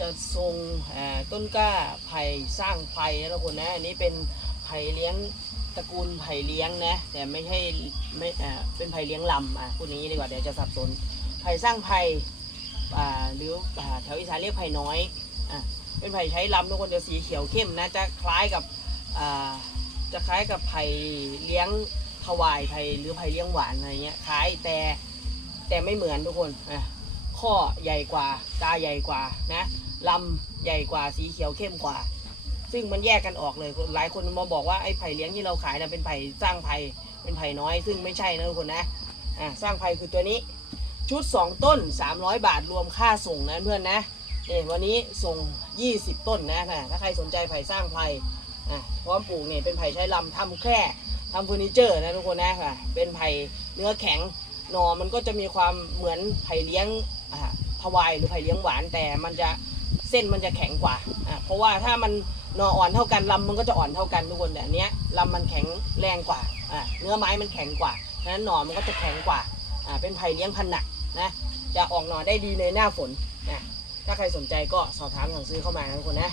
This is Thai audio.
จะทรงต้นกล้าไผ่สร้างไผ่นะทุกคนนะอันนี้เป็นไผ่เลี้ยงตระกูลไผ่เลี้ยงนะแต่ไม่ใช่ไม่เป็นไผ่เลี้ยงลำอะพูดนี้ดีกว่าเดี๋ยวจะสับสนไผ่สร้างไผ่หรือแถวอีสานเรียกไผ่น้อยอะเป็นไผ่ใช้ลำทุกคนจะสีเขียวเข้มนะจะคล้ายกับจะคล้ายกับไผ่เลี้ยงถวายไผ่หรือไผ่เลี้ยงหวานอะไรเงี้ยคล้ายแต่แต่ไม่เหมือนทุกคนอะ ข้อใหญ่กว่า ตาใหญ่กว่านะลำใหญ่กว่าสีเขียวเข้มกว่า ซึ่งมันแยกกันออกเลยหลายคนมาบอกว่าไอ้ไผ่เลี้ยงที่เราขายนะเป็นไผ่สร้างไผ่เป็นไผ่น้อย ซึ่งไม่ใช่นะทุกคนนะอ่าสร้างไผ่คือตัวนี้ ชุด 2 ต้น 300 บาทรวมค่าส่งนะเพื่อนนะเนี่ยวันนี้ส่ง 20 ต้นนะนะถ้าใครสนใจไผ่สร้างไผ่อะพร้อมปลูกเนี่ยเป็นไผ่ใช้ลำทำแคร่ทำเฟอร์นิเจอร์นะทุกคนนะค่ะเป็นไผ่เนื้อแข็ง หน่อมันก็จะมีความเหมือนไผ่เลี้ยงอ่าทวายหรือไผ่เลี้ยงหวานแต่มันจะเส้นมันจะแข็งกว่าเพราะว่าถ้ามันหน่ออ่อนเท่ากันลำมันก็จะอ่อนเท่ากันทุกคนแต่อันเนี้ยลำมันแข็งแรงกว่าเนื้อไม้มันแข็งกว่าฉะนั้นหน่อมันก็จะแข็งกว่าเป็นไผ่เลี้ยงพันหนักนะจะออกหน่อได้ดีในหน้าฝนนะถ้าใครสนใจก็สอบถามสั่งซื้อเข้ามานะทุกคนนะ